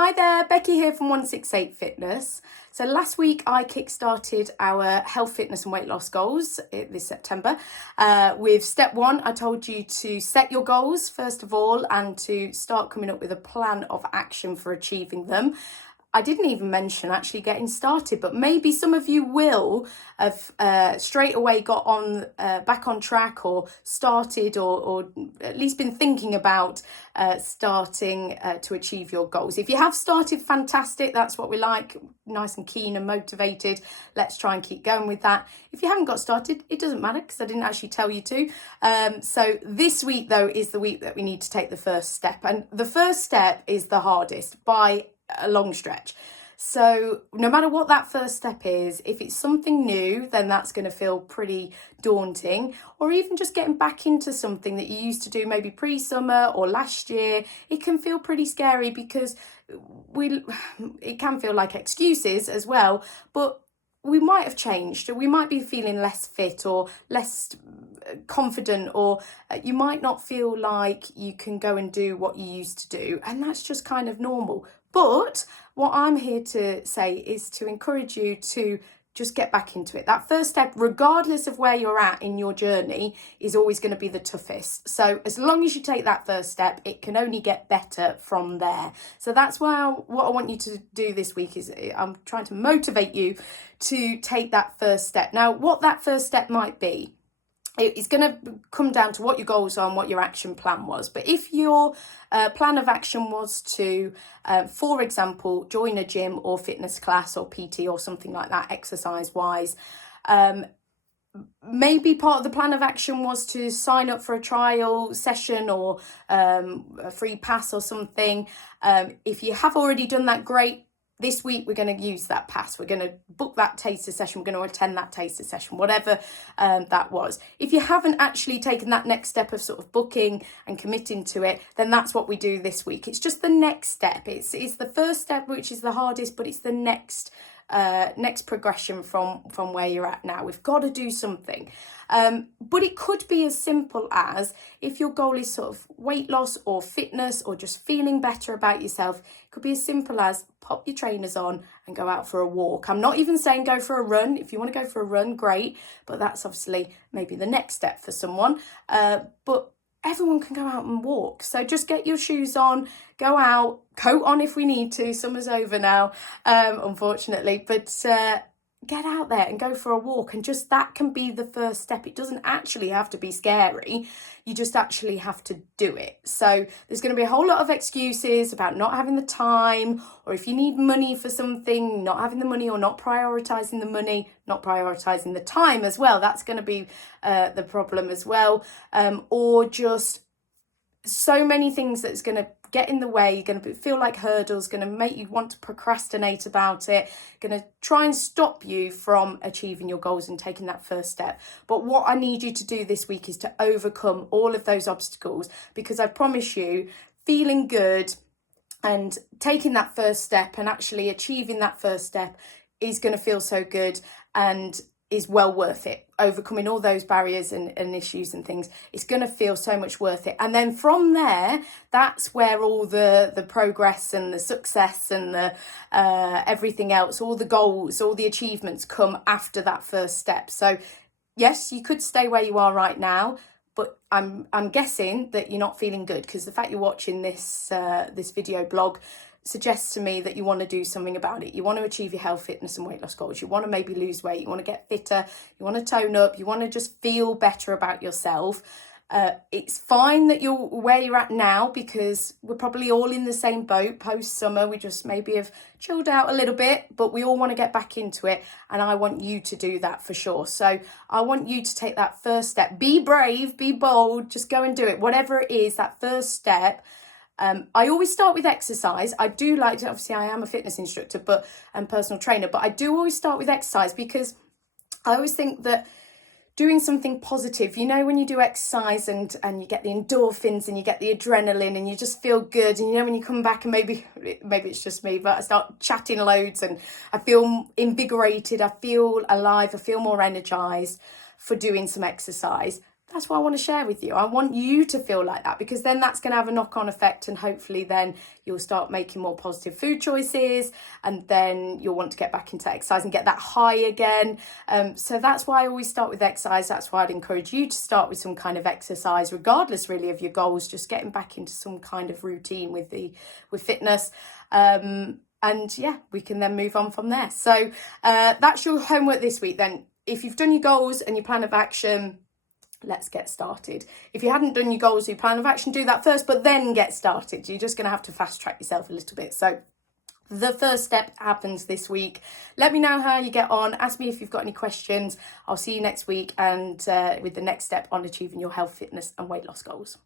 Hi there, Becky here from 168 Fitness. So last week I kickstarted our health, fitness and weight loss goals this September. With step one, I told you to set your goals first of all and to start coming up with a plan of action for achieving them. I didn't even mention actually getting started, but maybe some of you will have straight away got on back on track or started or at least been thinking about starting to achieve your goals. If you have started, fantastic. That's what we like, nice and keen and motivated. Let's try and keep going with that. If you haven't got started, it doesn't matter because I didn't actually tell you to. So this week though is the week that we need to take the first step, and the first step is the hardest by a long stretch. So no matter what that first step is, if it's something new, then that's going to feel pretty daunting, or even just getting back into something that you used to do maybe pre-summer or last year, it can feel pretty scary because it can feel like excuses as well, but we might have changed, or we might be feeling less fit or less confident, or you might not feel like you can go and do what you used to do, and that's just kind of normal. But what I'm here to say is to encourage you to just get back into it. That first step, regardless of where you're at in your journey, is always going to be the toughest. So as long as you take that first step, it can only get better from there. So that's why what I want you to do this week is I'm trying to motivate you to take that first step. Now, what that first step might be, it's going to come down to what your goals are and what your action plan was. But if your plan of action was to, for example, join a gym or fitness class or PT or something like that, exercise-wise, maybe part of the plan of action was to sign up for a trial session or a free pass or something. If you have already done that, great. This week, we're going to use that pass. We're going to book that taster session. We're going to attend that taster session, whatever that was. If you haven't actually taken that next step of sort of booking and committing to it, then that's what we do this week. It's just the next step. It's the first step, which is the hardest, but it's the next progression from where you're at now. We've got to do something. But it could be as simple as, if your goal is sort of weight loss or fitness or just feeling better about yourself, it could be as simple as pop your trainers on and go out for a walk. I'm not even saying go for a run. If you want to go for a run, great. But that's obviously maybe the next step for someone. But everyone can go out and walk. So just get your shoes on, go out, coat on if we need to. Summer's over now, unfortunately. But get out there and go for a walk, and just that can be the first step. It doesn't actually have to be scary. You just actually have to do it. So there's going to be a whole lot of excuses about not having the time, or if you need money for something, not having the money, or not prioritizing the money, not prioritizing the time as well. That's going to be the problem as well. Or just so many things that's going to get in the way. You're going to feel like hurdles, going to make you want to procrastinate about it, going to try and stop you from achieving your goals and taking that first step. But what I need you to do this week is to overcome all of those obstacles, because I promise you, feeling good and taking that first step and actually achieving that first step is going to feel so good and is well worth it. Overcoming all those barriers and issues and things, it's going to feel so much worth it. And then from there, that's where all the progress and the success and the everything else, all the goals, all the achievements come after that first step. So yes, you could stay where you are right now, but I'm guessing that you're not feeling good, because the fact you're watching this video blog suggests to me that you want to do something about it. You want to achieve your health, fitness and weight loss goals. You want to maybe lose weight. You want to get fitter. You want to tone up. You want to just feel better about yourself. It's fine that you're where you're at now, because we're probably all in the same boat post-summer. We just maybe have chilled out a little bit, but we all want to get back into it. And I want you to do that for sure. So I want you to take that first step. Be brave, be bold, just go and do it. Whatever it is, that first step. I always start with exercise. I do like to, obviously I am a fitness instructor and personal trainer, but I do always start with exercise, because I always think that doing something positive, you know, when you do exercise and you get the endorphins and you get the adrenaline and you just feel good, and you know, when you come back and maybe it's just me, but I start chatting loads and I feel invigorated, I feel alive, I feel more energized for doing some exercise. that's what I want to share with you. I want you to feel like that, because then that's going to have a knock-on effect, and hopefully then you'll start making more positive food choices, and then you'll want to get back into exercise and get that high again. So that's why I always start with exercise. That's why I'd encourage you to start with some kind of exercise, regardless really of your goals, just getting back into some kind of routine with fitness. And yeah, we can then move on from there. So that's your homework this week then. If you've done your goals and your plan of action, let's get started. If you hadn't done your goals or your plan of action, do that first, but then get started. You're just going to have to fast track yourself a little bit. So the first step happens this week. Let me know how you get on. Ask me if you've got any questions. I'll see you next week, and with the next step on achieving your health, fitness and weight loss goals.